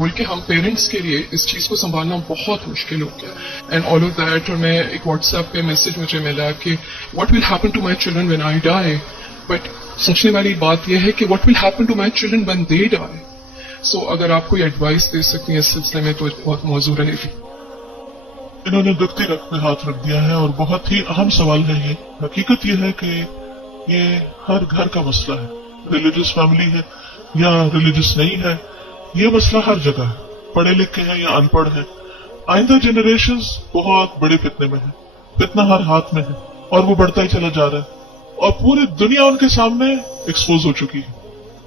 بلکہ ہم پیرنٹس کے لیے اس چیز کو سنبھالنا بہت مشکل ہو گیا اینڈ آل آف دیٹ. اور میں ایک واٹس ایپ پہ میسج مجھے ملا کہ what will happen to my children when I die, but سوچنے والی بات یہ ہے کہ what will happen to my children when they die. So اگر آپ کوئی ایڈوائس دے سکتی ہیں اس سلسلے میں تو بہت موزوں رہے گی. انہوں نے دکھتی رکھ میں ہاتھ رکھ دیا ہے اور بہت ہی اہم سوال ہے یہ. حقیقت یہ ہے کہ یہ ہر گھر کا مسئلہ ہے, ریلیجس فیملی ہے یا ریلیجس نہیں ہے, یہ مسئلہ ہر جگہ ہے, پڑھے لکھے ہیں یا ان پڑھ ہیں. آئندہ جنریشنز بہت بڑے فتنے میں ہیں, فتنہ ہر ہاتھ میں ہے اور وہ بڑھتا ہی چلا جا رہا ہے اور پوری دنیا ان کے سامنے ایکسپوز ہو چکی ہے.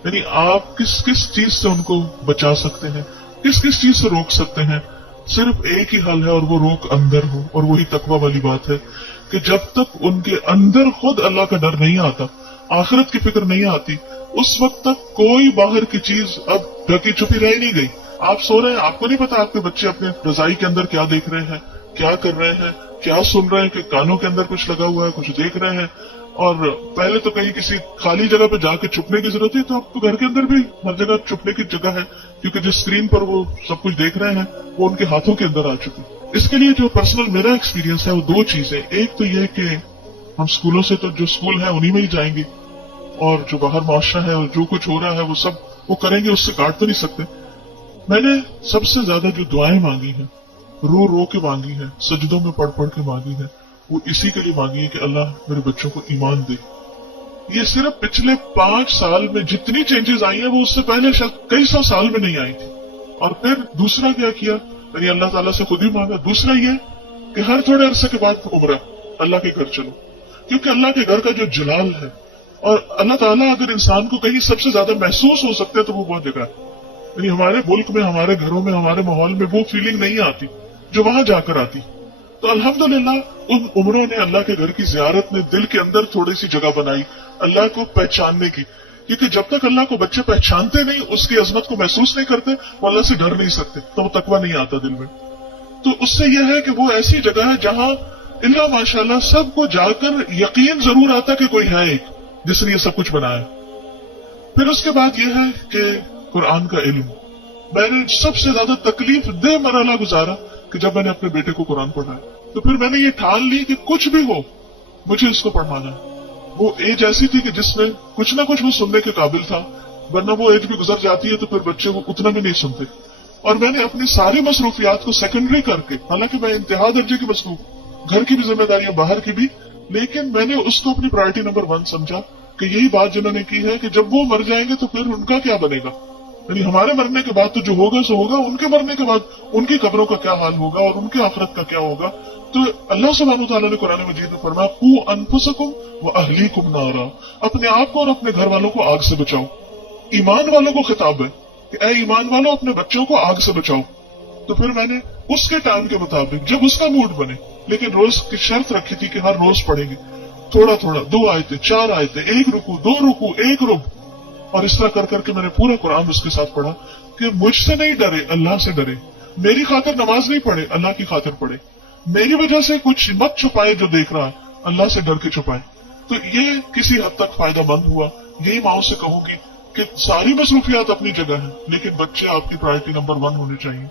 یعنی آپ کس کس چیز سے ان کو بچا سکتے ہیں, کس کس چیز سے روک سکتے ہیں. صرف ایک ہی حل ہے اور وہ روک اندر ہو, اور وہی تقویٰ والی بات ہے کہ جب تک ان کے اندر خود اللہ کا ڈر نہیں آتا, آخرت کی فکر نہیں آتی, اس وقت تک کوئی باہر کی چیز اب ڈھکی چھپی رہ نہیں گئی. آپ سو رہے ہیں, آپ کو نہیں پتا آپ کے بچے اپنے رضائی کے اندر کیا دیکھ رہے ہیں, کیا کر رہے ہیں, کیا سن رہے ہیں, کہ کانوں کے اندر کچھ لگا ہوا ہے, کچھ دیکھ رہے ہیں. اور پہلے تو کہیں کسی خالی جگہ پہ جا کے چھپنے کی ضرورت ہے, تو اب تو گھر کے اندر بھی ہر جگہ چھپنے کی جگہ ہے, کیونکہ جس اسکرین پر وہ سب کچھ دیکھ رہے ہیں وہ ان کے ہاتھوں کے اندر آ چکی. اس کے لیے جو پرسنل میرا ایکسپیرینس ہے وہ دو چیزیں. ایک تو یہ کہ ہم اسکولوں سے تو جو اسکول ہے انہی میں ہی جائیں گے, اور جو باہر معاشرہ ہے اور جو کچھ ہو رہا ہے وہ سب وہ کریں گے, اس سے کاٹ تو نہیں سکتے. میں نے سب سے زیادہ جو دعائیں مانگی ہیں, رو رو کے مانگی ہیں, سجدوں میں پڑھ پڑھ کے مانگی ہیں, وہ اسی کے لیے مانگی ہے کہ اللہ میرے بچوں کو ایمان دے. یہ صرف پچھلے 5 سال میں جتنی چینجز آئی ہیں وہ اس سے پہلے کئی 100 سال میں نہیں آئی تھی. اور پھر دوسرا کیا کیا, یعنی اللہ تعالیٰ سے خود ہی مانگا. دوسرا یہ کہ ہر تھوڑے عرصے کے بعد عمرہ اللہ کے گھر چلو, کیونکہ اللہ کے گھر کا جو جلال ہے, اور اللہ تعالیٰ اگر انسان کو کہیں سب سے زیادہ محسوس ہو سکتا ہے تو وہ بہت جگہ ہے. یعنی ہمارے ملک میں, ہمارے گھروں میں, ہمارے ماحول میں وہ فیلنگ نہیں آتی جو وہاں جا کر آتی. تو الحمدللہ ان عمروں نے, اللہ کے گھر کی زیارت نے دل کے اندر تھوڑی سی جگہ بنائی اللہ کو پہچاننے کی. کیونکہ جب تک اللہ کو بچے پہچانتے نہیں, اس کی عظمت کو محسوس نہیں کرتے, وہ اللہ سے ڈر نہیں سکتے, تو وہ تقویٰ نہیں آتا دل میں. تو اس سے یہ ہے کہ وہ ایسی جگہ ہے جہاں اللہ ماشاءاللہ سب کو جا کر یقین ضرور آتا کہ کوئی ہے ایک جس نے یہ سب کچھ بنایا. پھر اس کے بعد یہ ہے کہ قرآن کا علم. میں نے سب سے زیادہ تکلیف دہ مرحلہ گزارا کہ جب میں نے اپنے بیٹے کو قرآن پڑھایا, تو پھر میں نے یہ ٹھان لی کہ کچھ بھی ہو مجھے اس کو پڑھانا ہے. وہ ایج ایسی تھی کہ جس میں کچھ نہ کچھ وہ سننے کے قابل تھا, ورنہ وہ ایج بھی گزر جاتی ہے تو پھر بچے وہ اتنا بھی نہیں سنتے. اور میں نے اپنی ساری مصروفیات کو سیکنڈری کر کے, حالانکہ میں انتہا درجے کی مصروف, گھر کی بھی ذمہ داریاں, باہر کی بھی, لیکن میں نے اس کو اپنی پرائرٹی نمبر 1 سمجھا کہ یہی بات جنہوں نے کی ہے کہ جب وہ مر جائیں گے تو پھر ان کا کیا بنے گا. یعنی ہمارے مرنے کے بعد تو جو ہوگا سو ہوگا, ان کے مرنے کے بعد ان کی قبروں کا کیا حال ہوگا اور ان کی آخرت کا کیا ہوگا. تو اللہ سبحانہ وتعالیٰ نے قرآن مجید میں فرمایا قوا انفسکم واہلیکم نارا, اپنے آپ کو اور اپنے گھر والوں کو آگ سے بچاؤ. ایمان والوں کو خطاب ہے کہ اے ایمان والوں اپنے بچوں کو آگ سے بچاؤ. تو پھر میں نے اس کے ٹائم کے مطابق جب اس کا موڈ بنے, لیکن روز کی شرط رکھی تھی کہ ہر روز پڑھیں گے تھوڑا تھوڑا, 2 آیتیں 4 آیتیں, 1 رکوع 2 رکوع 1 رب, اور اس طرح کر کر کے میں نے پورا قرآن اس کے ساتھ پڑھا کہ مجھ سے نہیں ڈرے, اللہ سے ڈرے. میری خاطر نماز نہیں پڑھے, اللہ کی خاطر پڑھے. میری وجہ سے کچھ مت چھپائے جو دیکھ رہا ہے, اللہ سے ڈر کے چھپائے. تو یہ کسی حد تک فائدہ مند ہوا. یہی ماؤں سے کہوں گی کہ ساری مصروفیات اپنی جگہ ہیں, لیکن بچے آپ کی پرائرٹی نمبر 1 ہونے چاہیے.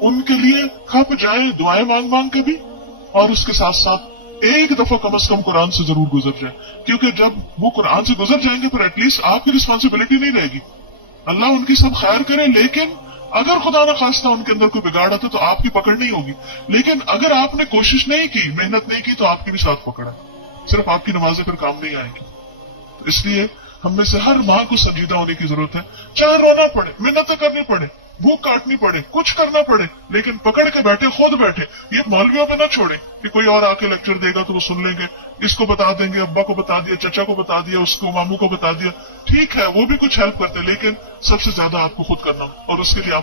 ان کے لیے کھپ جائیں دعائیں مانگ مانگ کے بھی, اور اس کے ساتھ ساتھ ایک دفعہ کم از کم قرآن سے ضرور گزر جائیں. کیونکہ جب وہ قرآن سے گزر جائیں گے پھر ایٹ لیسٹ آپ کی رسپانسبلٹی نہیں رہے گی. اللہ ان کی سب خیر کرے, لیکن اگر خدا نہ خواستہ ان کے اندر کوئی بگاڑ آتا تو آپ کی پکڑ نہیں ہوگی. لیکن اگر آپ نے کوشش نہیں کی, محنت نہیں کی, تو آپ کی بھی ساتھ پکڑ ہے. صرف آپ کی نمازیں پھر کام نہیں آئیں گی. تو اس لیے ہم میں سے ہر ماں کو سنجیدہ ہونے کی ضرورت ہے. چاہے رونا پڑے, محنتیں کرنی پڑے, بھوک کاٹنی پڑے, کچھ کرنا پڑے, لیکن پکڑ کے بیٹھے, خود بیٹھے. یہ مولویوں پہ نہ چھوڑے کہ کوئی اور آ کے لیکچر دے گا تو وہ سن لیں گے, اس کو بتا دیں گے, ابا کو بتا دیا, چچا کو بتا دیا, اس کو ماموں کو بتا دیا. ٹھیک ہے وہ بھی کچھ ہیلپ کرتے, لیکن سب سے زیادہ آپ کو خود کرنا, اور اس کے لیے آپ